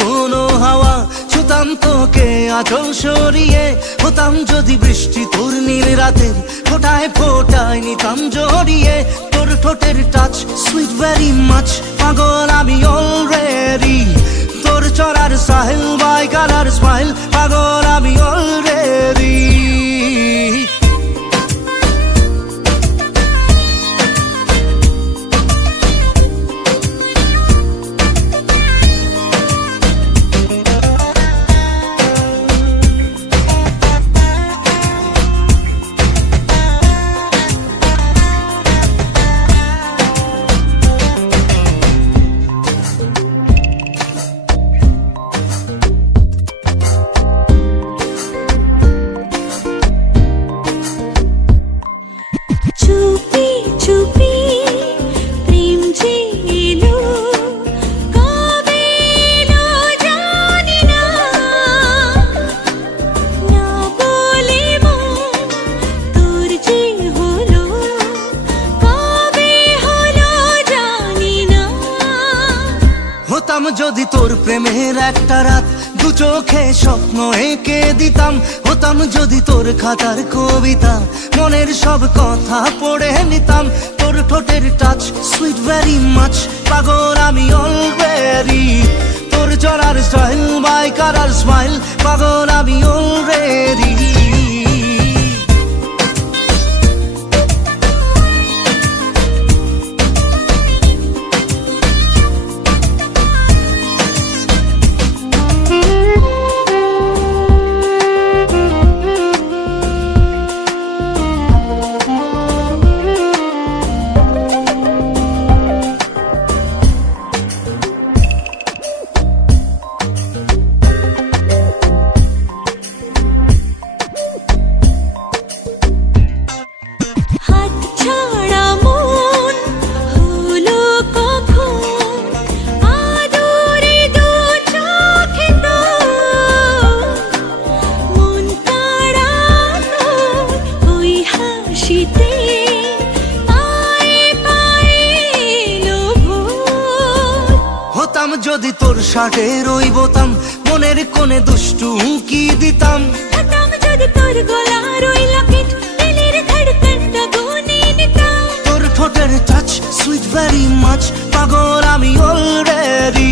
কোনো হাওয়া, ছুতাম তোকে আঁচল সরিয়ে। হতাম যদি বৃষ্টি তোর নীল রাতের ফোটায় ফোটায় নিতাম জড়িয়ে। তোর ঠোঁটের টাচ সুইট ভেরি মাচ, পাগল আমি অলরেডি। তোর চড়ার সাহেল বাই কালার স্মাইল, পাগল আমি অলরেডি। হতাম যদি তোর প্রেমের একটা রাত, দু চোখে স্বপ্ন এঁকে দিতাম। হতাম যদি তোর খাতার কবিতা, মনের সব কথা পড়ে নিতাম। তোর ঠোঁটের টাচ সুইট ভেরি মাচ, পাগল আমি অলরেডি। তোর চড়ার স্টাইল বাই কালার স্মাইল, পাগল আমি অলরেডি। হতাম যদি তোর শার্টের ওই বোতাম, মনের কোণে দুষ্টু উঁকি দিতাম। হতাম যদি তোর গলার ওই লকেট, দিলের ধড়কনটা গুনে নিতাম। তোর ঠোঁটের টাচ সুইট ভেরি মাচ, পাগল আমি অলরেডি।